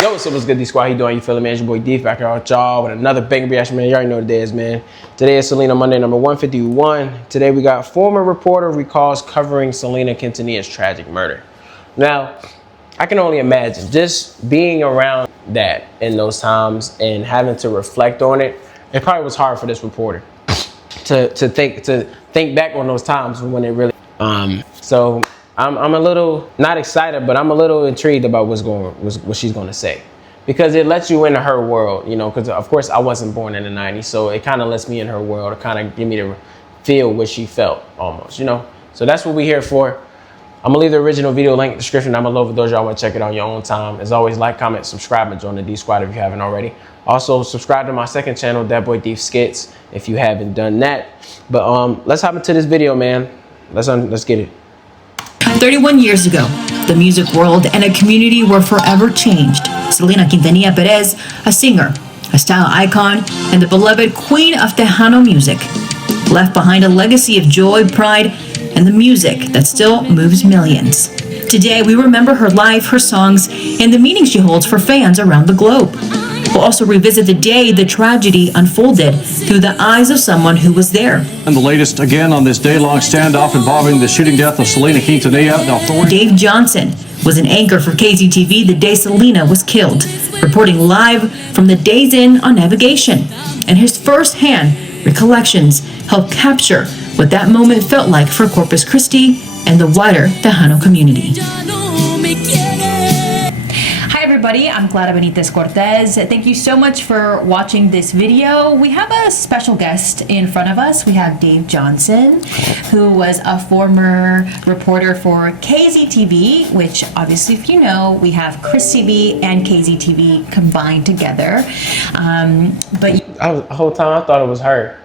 Yo, what's up, what's good, D-Squad? How you doing? You feeling, man? It's your boy D back here with y'all with another bang reaction, man. You already know what it is, man. Today is Selena Monday, number 151. Today we got former reporter recalls covering Selena Quintanilla's tragic murder. Now, I can only imagine just being around that in those times and having to reflect on it. It probably was hard for this reporter to think back on those times when it really. So I'm a little not excited, but I'm a little intrigued about what she's going to say, because it lets you into her world, you know. Because of course I wasn't born in the '90s, so it kind of lets me in her world to kind of give me to feel what she felt almost, you know. So that's what we're here for. I'm gonna leave the original video link in the description down below for those y'all want to check it on your own time. As always, like, comment, subscribe, and join the D Squad if you haven't already. Also, subscribe to my second channel, DatBoiDith Skits, if you haven't done that. But let's hop into this video, man. Let's get it. 31 years ago, the music world and a community were forever changed. Selena Quintanilla Perez, a singer, a style icon, and the beloved queen of Tejano music, left behind a legacy of joy, pride, and the music that still moves millions. Today, we remember her life, her songs, and the meaning she holds for fans around the globe. We'll also revisit the day the tragedy unfolded through the eyes of someone who was there. And the latest again on this day-long standoff involving the shooting death of Selena Quintanilla. Dave Johnson was an anchor for KZTV the day Selena was killed, reporting live from the Days Inn on navigation. And his first-hand recollections helped capture what that moment felt like for Corpus Christi and the wider Tejano community. Hi everybody, I'm Clara Benitez Cortez. Thank you so much for watching this video. We have a special guest in front of us. We have Dave Johnson, who was a former reporter for KZTV, which obviously, if you know, we have Chris TV and KZTV combined together. But The whole time I thought it was her.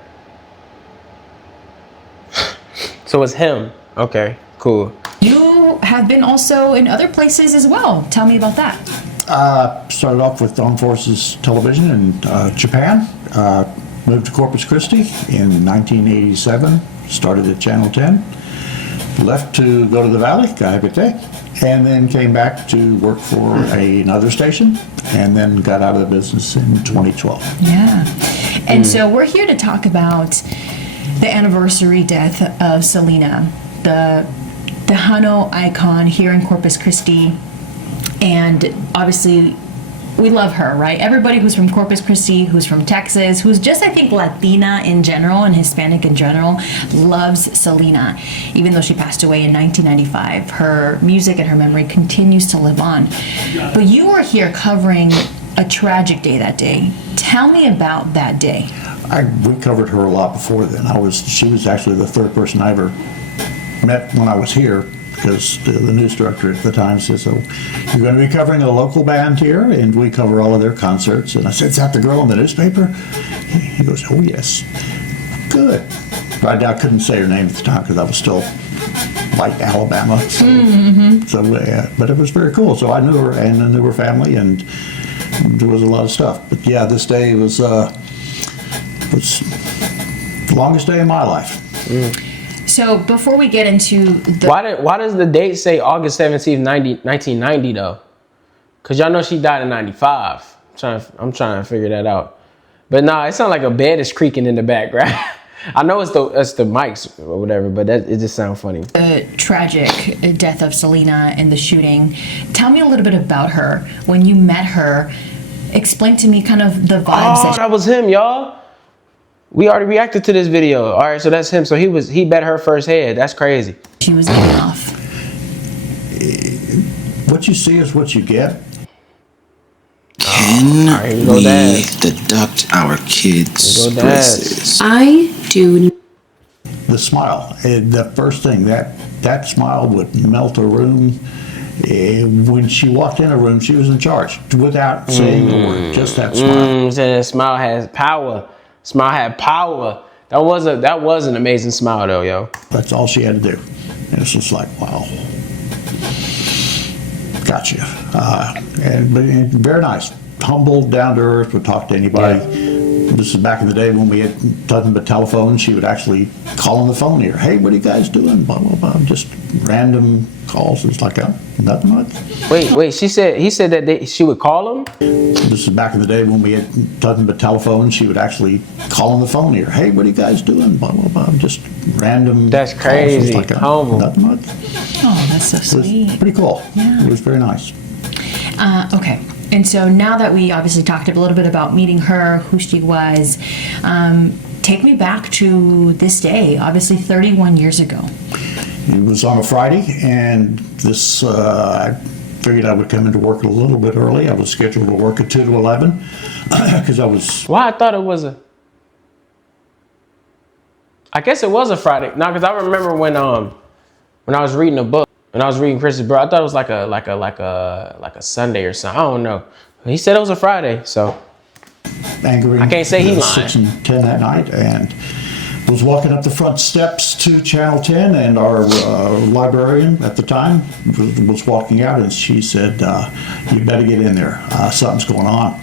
So it's him. Okay, cool. you have been also in other places as well. Tell me about that. Started off with Armed Forces Television in Japan. Moved to Corpus Christi in 1987. Started at Channel 10. Left to go to the Valley, and then came back to work for another station, and then got out of the business in 2012. Yeah. And so we're here to talk about the anniversary death of Selena, the Tejano icon here in Corpus Christi. And obviously, we love her, right? Everybody who's from Corpus Christi, who's from Texas, who's just, I think, Latina in general and Hispanic in general, loves Selena. Even though she passed away in 1995, her music and her memory continues to live on. But you were here covering a tragic day that day. Tell me about that day. We covered her a lot before then. She was actually the third person I ever met when I was here, because the news director at the time said, so you're going to be covering a local band here, and we cover all of their concerts. And I said, is that the girl in the newspaper? He goes, oh yes. Good. But I couldn't say her name at the time because I was still like Alabama. But it was very cool. So I knew her, and I knew her family, and there was a lot of stuff. But yeah, this day was the longest day of my life. So before we get into the... Why does the date say August 17th, 1990 though? Because y'all know she died in 95. I'm trying to figure that out. But nah, it sounds like a bed is creaking in the background. I know it's the mics or whatever, but it just sounds funny. The tragic death of Selena and the shooting. Tell me a little bit about her. When you met her, explain to me kind of the vibes. Oh, that was him, y'all. We already reacted to this video. All right, so that's him. So he bet her first head. That's crazy. She was getting off. What you see is what you get. Can we deduct our kids' braces? I do. The smile. The first thing, that smile would melt a room. When she walked in a room, she was in charge without saying a word. Just that smile. That smile has power. Smile had power. That was an amazing smile though, yo. That's all she had to do. And it's just like, wow. Gotcha. But very nice. Humble, down to earth, would talk to anybody. This is back in the day when we had nothing but telephones. She would actually call on the phone here. Hey, what are you guys doing? Blah, blah, blah. Just random calls. It's like, nothing much. Wait, he said that she would call him? This is back in the day when we had nothing but telephones. She would actually call on the phone here. Hey, what are you guys doing? Blah, blah, blah. Just random That's crazy. calls. It's like, humble. nothing much. Oh, that's so It was sweet. pretty cool. Yeah. It was very nice. Okay. And so now that we obviously talked a little bit about meeting her, who she was, take me back to this day, obviously 31 years ago. It was on a Friday, and this, I figured I would come into work a little bit early. I was scheduled to work at 2 to 11 because I was... Why I thought it was I guess it was a Friday. No, because I remember when I was reading a book, when I was reading Chris's book, I thought it was like a Sunday or something. I don't know. He said it was a Friday, so angry. I can't say he lied. 6 and 10 that night, and was walking up the front steps to Channel 10, and our librarian at the time was walking out, and she said, you better get in there. Something's going on.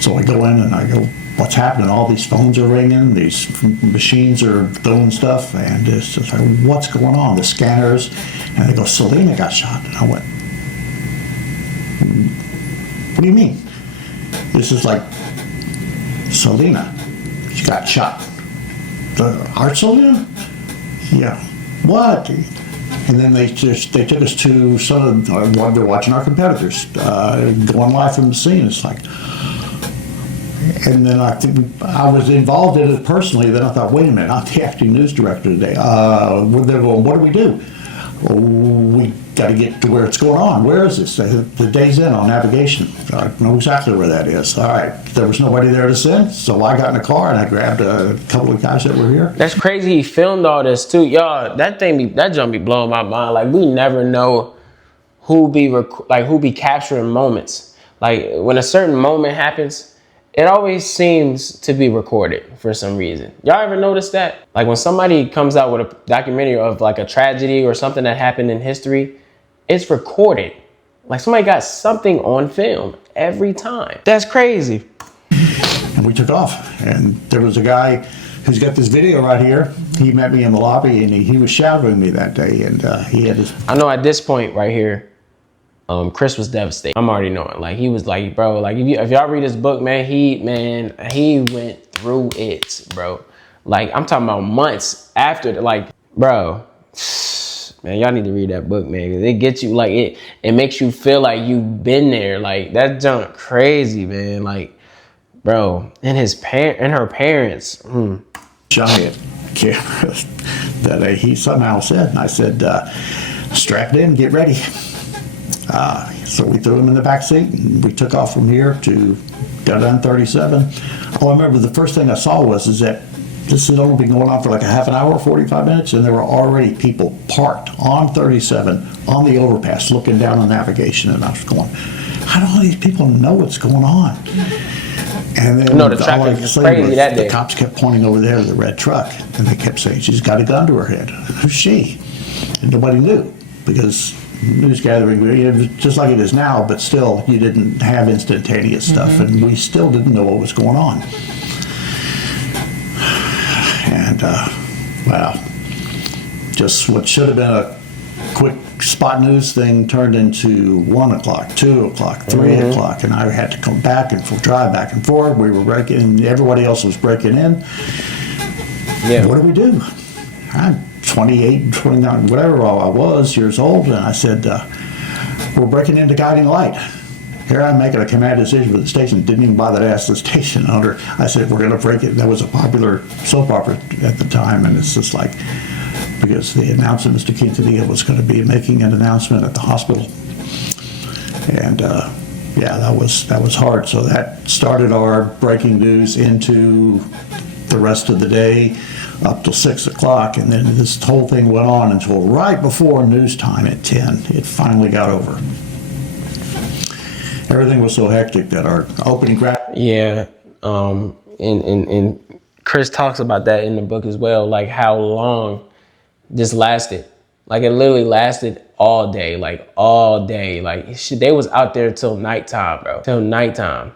So I go in and I go, what's happening? All these phones are ringing, these machines are doing stuff, and it's just like, what's going on? The scanners, and they go, Selena got shot. And I went, what do you mean? This is like, Selena, she got shot. Our Selena? Yeah. What? And then they took us to some of while they're watching our competitors going live from the scene. It's like, and then I think I was involved in it personally. Then I thought, wait a minute, I'm the acting news director today. They're going, what do we do? Well, we got to get to where it's going on. Where is this? The day's in on navigation. I know exactly where that is. All right. There was nobody there to send, so I got in the car and I grabbed a couple of guys that were here. that's crazy. He filmed all this too, y'all. That jump be blowing my mind. Like we never know who be capturing moments. Like when a certain moment happens, it always seems to be recorded for some reason. Y'all ever notice that? Like when somebody comes out with a documentary of like a tragedy or something that happened in history, it's recorded. Like somebody got something on film every time. That's crazy. And we took off. And there was a guy who's got this video right here. He met me in the lobby and he was shadowing me that day. And he had his... I know at this point right here, Chris was devastated. I'm already knowing. Like he was like, bro, like if y'all read his book, man, he went through it, bro. Like I'm talking about months after, like, bro, man, y'all need to read that book, man. 'Cause it gets you like it makes you feel like you've been there. Like that junk crazy, man. Like, bro, and her parents. Giant camera that he somehow said, and I said, strap in, get ready. So we threw him in the back seat and we took off from here to got on 37. All I remember the first thing I saw was that this had only been going on for like a half an hour, 45 minutes, and there were already people parked on 37 on the overpass looking down on navigation, and I was going, how do all these people know what's going on? And then No, the traffic was crazy that day. The cops kept pointing over there to the red truck, and they kept saying, she's got a gun to her head. Who's she? And nobody knew, because news gathering, it was just like it is now, but still, you didn't have instantaneous stuff, and we still didn't know what was going on. And, wow, just what should have been a quick spot news thing turned into 1 o'clock, 2 o'clock, 3 o'clock, and I had to come back and drive back and forth. We were breaking, everybody else was breaking in. Yeah. What do we do? I'm 28, 29, whatever I was years old, and I said, we're breaking into Guiding Light. Here I'm making a command decision for the station. Didn't even bother to ask the station owner. I said, we're going to break it. That was a popular soap opera at the time, and it's just like, because the announcer, Mr. Quintanilla, was going to be making an announcement at the hospital. And yeah, that was hard. So that started our breaking news into the rest of the day up till 6 o'clock, and then this whole thing went on until right before news time at 10. It finally got over. Everything was so hectic that our opening Yeah, and Chris talks about that in the book as well, like how long this lasted. Like it literally lasted all day, like all day. Like they was out there till nighttime, bro. Till nighttime.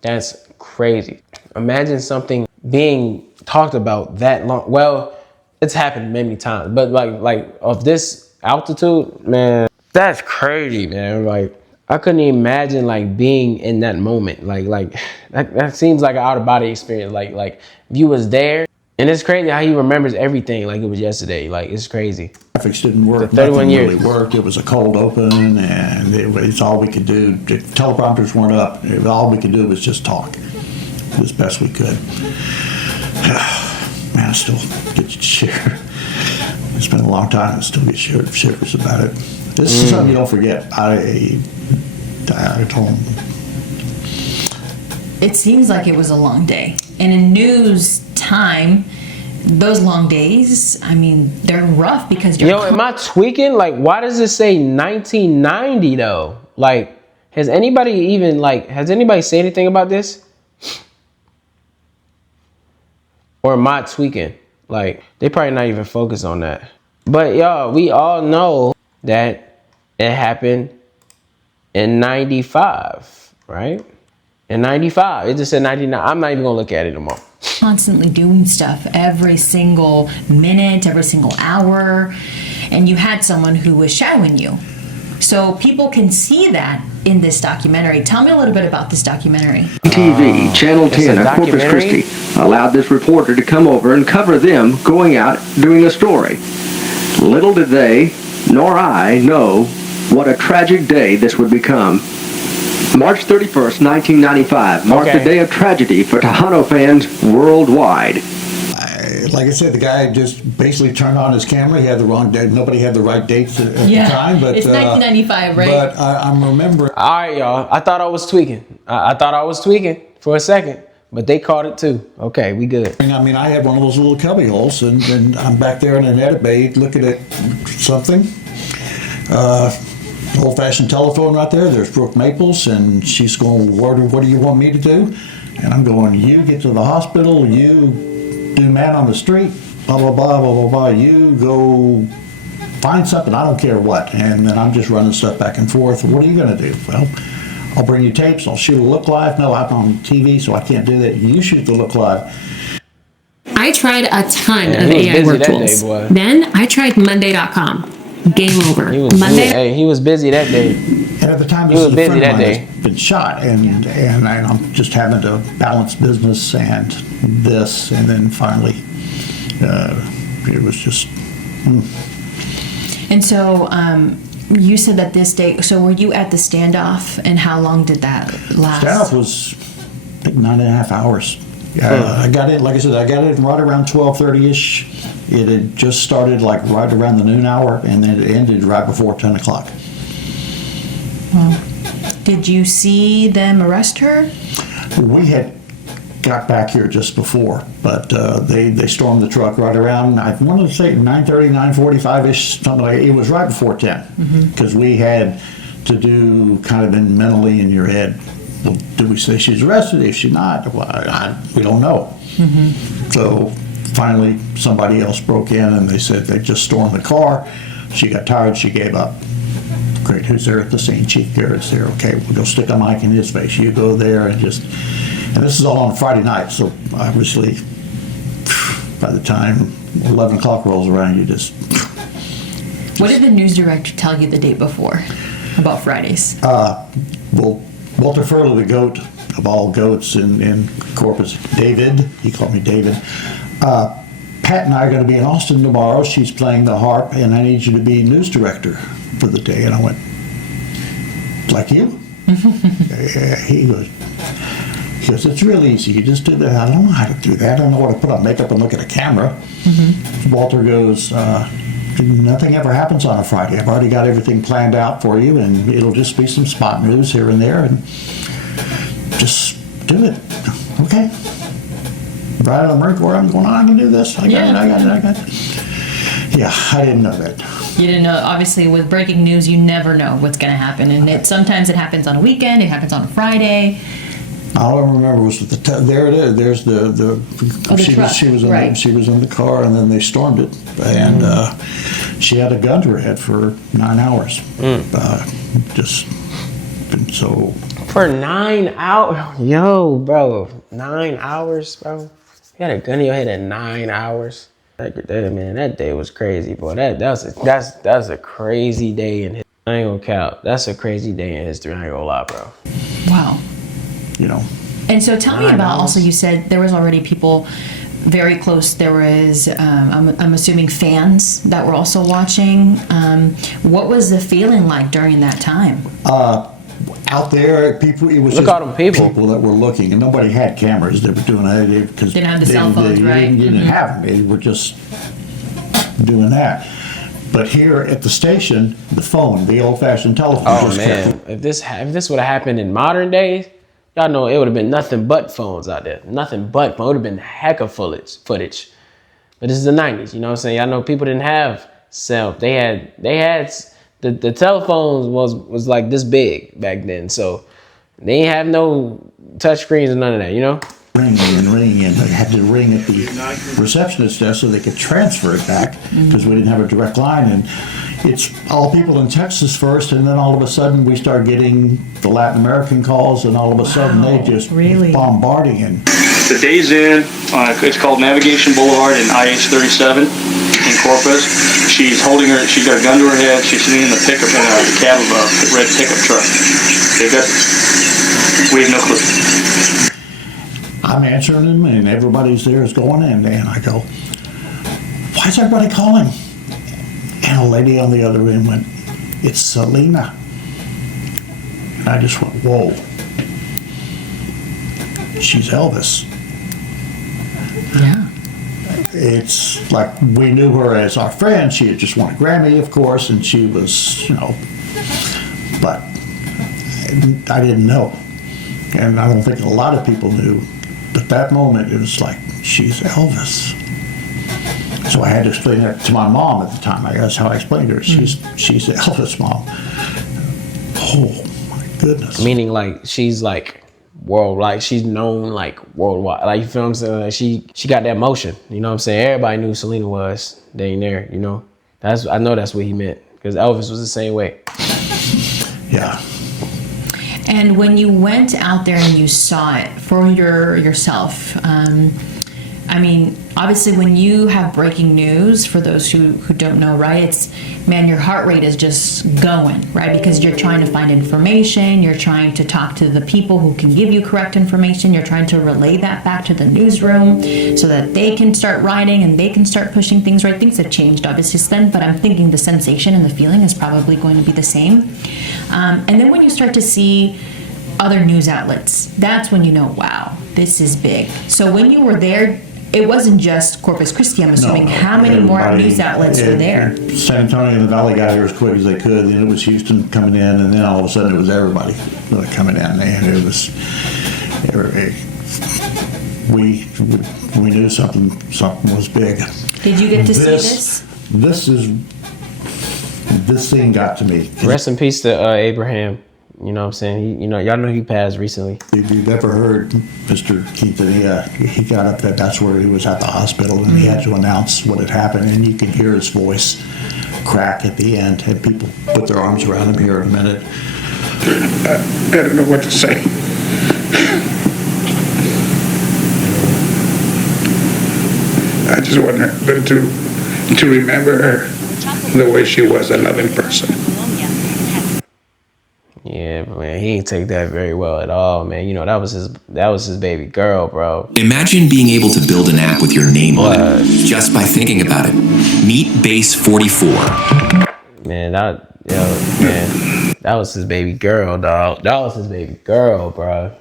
That's crazy. imagine something being talked about that long. Well, it's happened many times, but like of this altitude, man, that's crazy, man. Like I couldn't imagine like being in that moment. Like that seems like an out of body experience. Like if you was there, and it's crazy how he remembers everything like it was yesterday. Like it's crazy. Graphics didn't work. 31 Nothing years. really worked. It was a cold open, and it's all we could do. The teleprompters weren't up. All we could do was just talk as best we could. Man, I still get shivers. It's been a long time. I still get shivers about it. This is something you don't forget. I told him. It seems like it was a long day. And in news time, those long days, I mean, they're rough because you're... Yo, am I tweaking? Like, why does it say 1990 though? Like, has anybody say anything about this? Or am I tweaking? Like, they probably not even focused on that. But y'all, we all know that it happened in 95, right? In 95, it just said 99. I'm not even gonna look at it anymore. Constantly doing stuff every single minute, every single hour, and you had someone who was shadowing you. So people can see that in this documentary. Tell me a little bit about this documentary. TV, Channel 10 at Corpus documentary? Christi allowed this reporter to come over and cover them going out doing a story. Little did they, nor I, know what a tragic day this would become. March 31st, 1995 marked the day of tragedy for Tejano fans worldwide. Like I said, the guy just basically turned on his camera. He had the wrong date. Nobody had the right dates at the time. But it's 1995, right? But I'm remembering. All right, y'all. I thought I was tweaking. I thought I was tweaking for a second, but they caught it too. Okay, we good. I mean, I had one of those little cubby holes, and I'm back there in an edit bay looking at something. Old-fashioned telephone right there. There's Brooke Maples, and she's going, what do you want me to do? And I'm going, you get to the hospital, you do man on the street, blah, blah, blah, blah, blah, blah. You go find something, I don't care what. And then I'm just running stuff back and forth. What are you going to do? Well, I'll bring you tapes. I'll shoot a look live. No, I'm on TV, so I can't do that. You shoot the look live. I tried a ton of AI work tools. Then I tried Monday.com. Game over. He was busy that day. And at the time, this is a friend of mine that's been shot, and I'm just having to balance business and this, and then finally, it was just. And so, you said that this day. So, were you at the standoff, and how long did that last? Standoff was, I think, 9.5 hours. I got it. Like I said, I got it right around 12:30ish. It had just started like right around the noon hour, and then it ended right before 10 o'clock. Well, did you see them arrest her? We had got back here just before, but they stormed the truck right around, I want to say 9:30, 9:45ish, something like that. It was right before 10, because we had to do kind of mentally in your head, well, do we say she's arrested? If she's not, well, we don't know. So finally, somebody else broke in, and they said they just stormed the car. She got tired, she gave up. Great, who's there at the scene? Chief Garrett's there. Okay, we'll go stick a mic in his face. You go there and just, and this is all on Friday night, so obviously by the time 11 o'clock rolls around, you just. What did the news director tell you the day before about Fridays? Well, Walter Furlow, the goat of all goats in Corpus, David, he called me David. Pat and I are going to be in Austin tomorrow. She's playing the harp, and I need you to be news director for the day. And I went, like you? He goes, it's real easy. You just do that. I don't know how to do that. I don't know what to put on makeup and look at a camera. Walter goes, nothing ever happens on a Friday. I've already got everything planned out for you, and it'll just be some spot news here and there, and just do it. Okay. Right out of the Marine Corps, I'm going, I can do this. I got it. Yeah, I didn't know that. You didn't know. Obviously, with breaking news, you never know what's going to happen, and sometimes it happens on a weekend. It happens on a Friday. All I remember was there it is. There's the truck. She was in the car, and then they stormed it, and she had a gun to her head for 9 hours. Just been so. For 9 hours? Yo, bro. 9 hours, bro. You had a gun in your head at 9 hours. Man, that day was crazy, boy. That's a crazy day in history. I ain't gonna count. That's a crazy day in history. I ain't gonna lie, bro. Wow. You know. And so tell me about, also you said there was already people very close. There was, I'm assuming, fans that were also watching. What was the feeling like during that time? Out there, people. It was Look just at them people that were looking, and nobody had cameras. They were doing that because they didn't have the cell phones, right? They didn't have them. They were just doing that. But here at the station, the phone, the old-fashioned telephone. Oh man, if this would have happened in modern days, y'all know it would have been nothing but phones out there. Nothing but phone. It would have been heck of footage. But this is the 90s, you know what I'm saying? Y'all know people didn't have cell. They had the telephones was like this big back then. So they didn't have no touch screens and none of that, you know? Ringing, and they had to ring at the receptionist desk so they could transfer it back because we didn't have a direct line. And it's all people in Texas first, and then all of a sudden we start getting the Latin American calls, and all of a sudden they just bombarding. And the day's in, it's called Navigation Boulevard in IH-37 in Corpus. She's got a gun to her head. She's sitting in the pickup in the cab of a red pickup truck. We have no clue. I'm answering them, and everybody's there is going in, and I go, why is everybody calling? And a lady on the other end went, it's Selena. And I just went, whoa. She's Elvis. Yeah. It's like we knew her as our friend. She had just won a Grammy, of course, and she was, but I didn't know. And I don't think a lot of people knew. But that moment, it was like, she's Elvis. So I had to explain that to my mom at the time. That's how I explained her. She's Elvis, Mom. Oh, my goodness. Meaning, like, she's, like, worldwide. She's known, like, worldwide. Like, you feel what I'm saying? Like, she got that motion. You know what I'm saying? Everybody knew Selena was. They ain't there, you know? I know that's what he meant. Because Elvis was the same way. Yeah. And when you went out there and you saw it for yourself, I mean, obviously when you have breaking news, for those who don't know, right, it's, man, your heart rate is just going, right? Because you're trying to find information, you're trying to talk to the people who can give you correct information, you're trying to relay that back to the newsroom so that they can start writing and they can start pushing things, right? Things have changed, obviously, then, but I'm thinking the sensation and the feeling is probably going to be the same. And then when you start to see other news outlets, that's when you know, wow, this is big. So when you were there, it wasn't just Corpus Christi, I'm assuming. No, how many more news outlets were there? San Antonio and the Valley got here as quick as they could. Then it was Houston coming in, and then all of a sudden it was everybody really coming in. And it was, we knew something was big. Did you get to see this? This thing got to me. Rest in peace to Abraham. You know what I'm saying? Y'all know he passed recently. If you've ever heard Mr. Quintanilla, he got up there, that's where he was at the hospital, and he had to announce what had happened, and you can hear his voice crack at the end, and people put their arms around him here in a minute. I don't know what to say. I just want her to remember her the way she was, a loving person. Yeah, but man, he ain't take that very well at all, man. That was his baby girl, bro. Imagine being able to build an app with your name on it just by thinking about it. Meet Base 44. Man, that was his baby girl, dog. That was his baby girl, bro.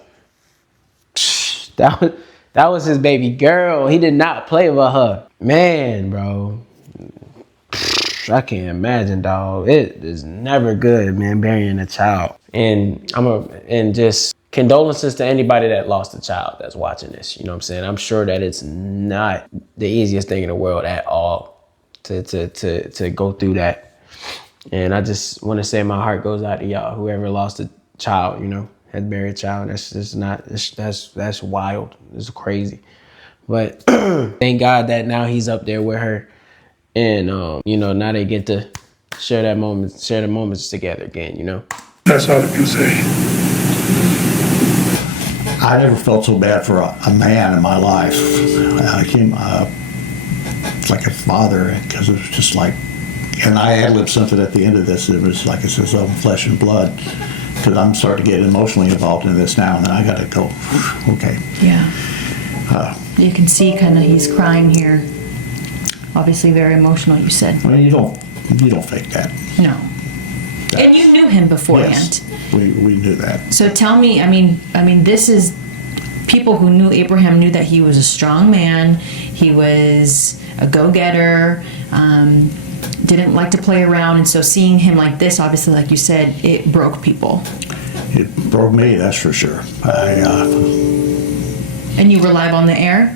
That was his baby girl. He did not play about her, man, bro. I can't imagine, dog. It is never good, man, burying a child. And just condolences to anybody that lost a child that's watching this. You know what I'm saying? I'm sure that it's not the easiest thing in the world at all to go through that. And I just want to say my heart goes out to y'all, whoever lost a child, had buried a child. That's just not, that's wild. It's crazy. But thank God that now he's up there with her. And, now they get to share the moments together again, That's all I can say. I never felt so bad for a man in my life. Him, like a father, because it was just like, and I ad-libbed something at the end of this. It was like it's his own flesh and blood, because I'm starting to get emotionally involved in this now, and then I got to go, okay. Yeah. You can see kind of he's crying here. Obviously very emotional, you said. I mean, you don't fake that. No. And you knew him beforehand. Yes, we knew that. So tell me, I mean, this is people who knew Abraham knew that he was a strong man. He was a go-getter. Didn't like to play around, and so seeing him like this, obviously, like you said, it broke people. It broke me, that's for sure. And you were live on the air?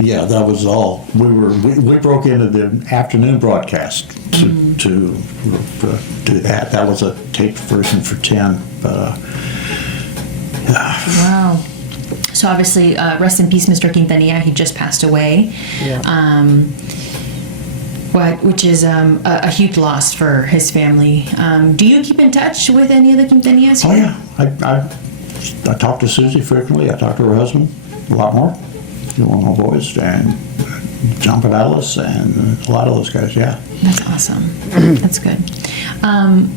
Yeah, that was all. We broke into the afternoon broadcast to do that. That was a taped version for 10. Wow. So obviously, rest in peace, Mr. Quintanilla. He just passed away. Yeah. Which is a huge loss for his family. Do you keep in touch with any of the Quintanillas? Oh yeah, I talk to Susie frequently. I talk to her husband a lot more. One of my boys, and John Pedales, and a lot of those guys. Yeah. That's awesome. That's good.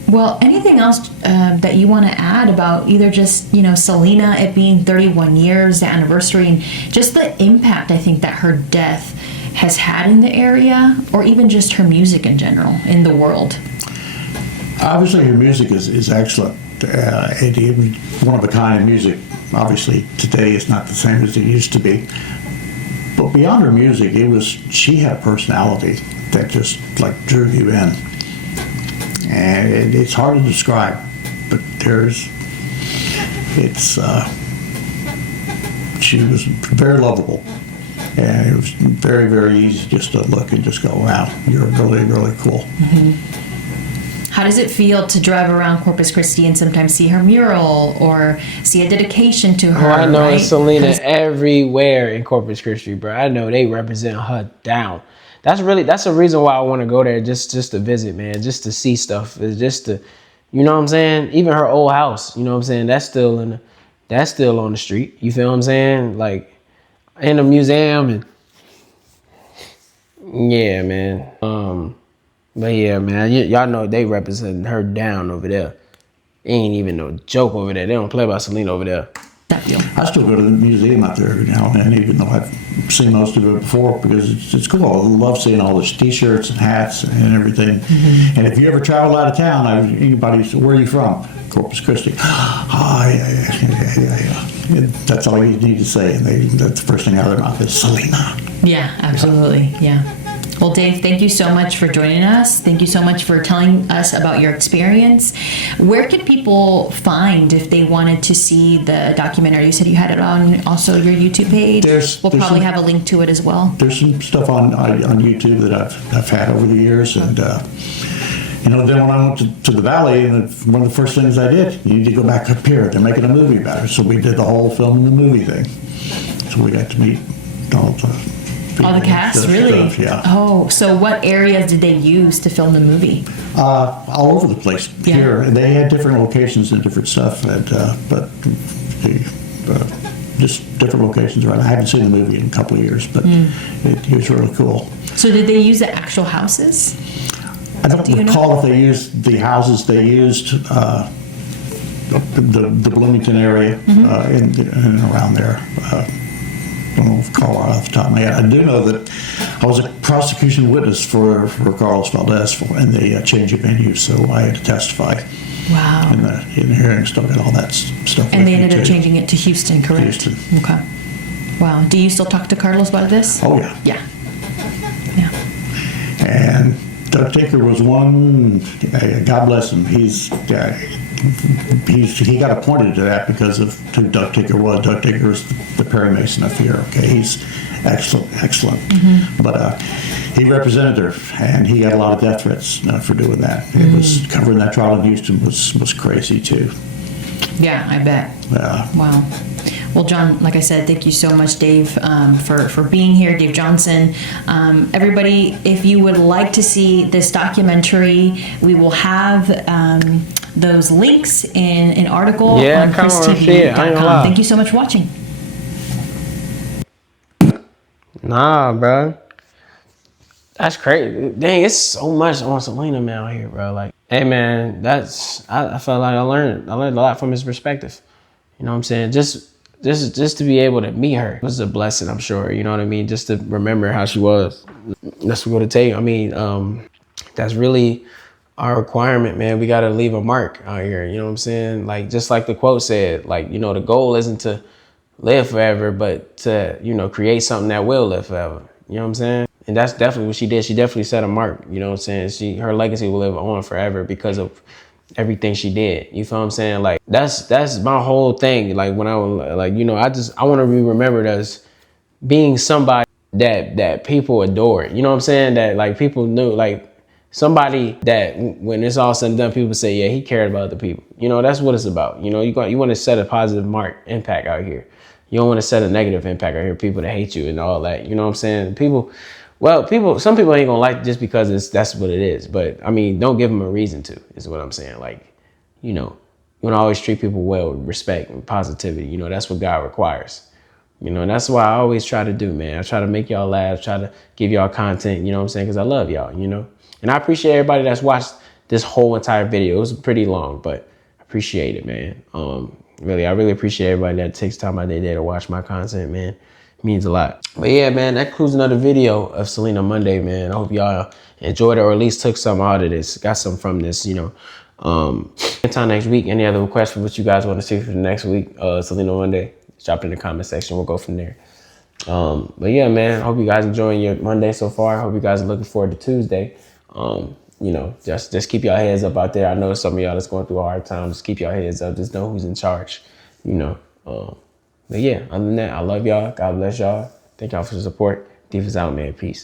Well, anything else that you want to add about either just, Selena, it being 31 years, the anniversary, and just the impact I think that her death has had in the area, or even just her music in general, in the world? Obviously, her music is excellent. And one of a kind of music. Obviously, today is not the same as it used to be. But beyond her music, she had a personality that just like drew you in. And it's hard to describe, but she was very lovable. And it was very, very easy just to look and just go, wow, you're really, really cool. Mm-hmm. How does it feel to drive around Corpus Christi and sometimes see her mural or see a dedication to her? Oh, I know, right? Selena everywhere in Corpus Christi, bro. I know they represent her down. That's the reason why I want to go there, just to visit, man, just to see stuff. It's just to, you know what I'm saying? Even her old house, you know what I'm saying? That's still on the street. You feel what I'm saying? Like in the museum, and yeah, man. But yeah, man, y'all know they represent her down over there. Ain't even no joke over there. They don't play about Selena over there. I still go to the museum out there every now and then, even though I've seen most of it before, because it's cool. I love seeing all those T-shirts and hats and everything. Mm-hmm. And if you ever travel out of town, anybody says, where are you from? Corpus Christi. Oh, yeah. That's all you need to say. And that's the first thing out of their mouth is Selena. Yeah, absolutely. Yeah. Well, Dave, thank you so much for joining us. Thank you so much for telling us about your experience. Where can people find if they wanted to see the documentary? You said you had it on also your YouTube page. We'll probably have a link to it as well. There's some stuff on YouTube that I've had over the years, and then when I went to the Valley, and one of the first things I did, you need to go back up here. They're making a movie about it, so we did the whole film and the movie thing. So we got to meet all the cast, really? Stuff, yeah. Oh, so what areas did they use to film the movie? All over the place here. And they had different locations and different stuff, but just different locations around. I haven't seen the movie in a couple of years, but it was really cool. So did they use the actual houses? I don't recall if they used the houses. They used the Bloomington area and around there. I don't know if Carl off the top of my head. I do know that I was a prosecution witness for Carlos Valdez in the change of venue, so I had to testify. Wow. In the hearing, still got all that stuff. And they ended up changing it to Houston, correct? Houston. Okay. Wow. Do you still talk to Carlos about this? Oh yeah. Yeah. And Doug Tinker was one. God bless him. He got appointed to that because of who Doug Tinker was. Doug Tinker was the Perry Mason of here. Okay, he's excellent. Mm-hmm. But he represented her, and he got a lot of death threats for doing that. Mm-hmm. It was covering that trial in Houston was crazy too. Yeah, I bet. Wow. Well, John, like I said, thank you so much, Dave, for being here, Dave Johnson. Everybody, if you would like to see this documentary, we will have those links in an article on ChrisTV.com. Thank you so much for watching. Nah, bro. That's crazy. Dang, it's so much on Selena man out here, bro. Like, hey man, I felt like I learned a lot from his perspective. You know what I'm saying? Just to be able to meet her was a blessing, I'm sure. You know what I mean? Just to remember how she was. That's what it'll take. I mean, that's really our requirement, man. We gotta leave a mark out here. You know what I'm saying? Like, just like the quote said, like, you know, the goal isn't to live forever, but to, you know, create something that will live forever. You know what I'm saying? And that's definitely what she did. She definitely set a mark. You know what I'm saying? Her legacy will live on forever because of everything she did. You feel what I'm saying? Like, that's my whole thing. Like, when I was like, you know, I want to be remembered as being somebody that people adore. You know what I'm saying? That like people knew, like somebody that when it's all said and done, people say, yeah, he cared about the people. You know, that's what it's about. You know, you want to set a positive impact out here. You don't want to set a negative impact out here. People that hate you and all that. You know what I'm saying? Some people ain't gonna like it just because that's what it is. But I mean, don't give them a reason to, is what I'm saying. Like, you know, you want to always treat people well with respect and positivity. You know, that's what God requires. You know, and that's why I always try to do, man. I try to make y'all laugh, try to give y'all content, you know what I'm saying? Because I love y'all, you know? And I appreciate everybody that's watched this whole entire video. It was pretty long, but I appreciate it, man. I really appreciate everybody that takes time out of their day to watch my content, man. It means a lot. But yeah, man, that concludes another video of Selena Monday, man. I hope y'all enjoyed it, or at least took something out of this, got something from this, you know. Until next week, any other requests for what you guys want to see for the next week, Selena Monday, drop it in the comment section. We'll go from there. But yeah, man, I hope you guys enjoying your Monday so far. I hope you guys are looking forward to Tuesday. You know, just keep your heads up out there. I know some of y'all that's going through a hard time. Just keep your heads up. Just know who's in charge, you know. But yeah, other than that, I love y'all. God bless y'all. Thank y'all for the support. DatBoiDith is out, man. Peace.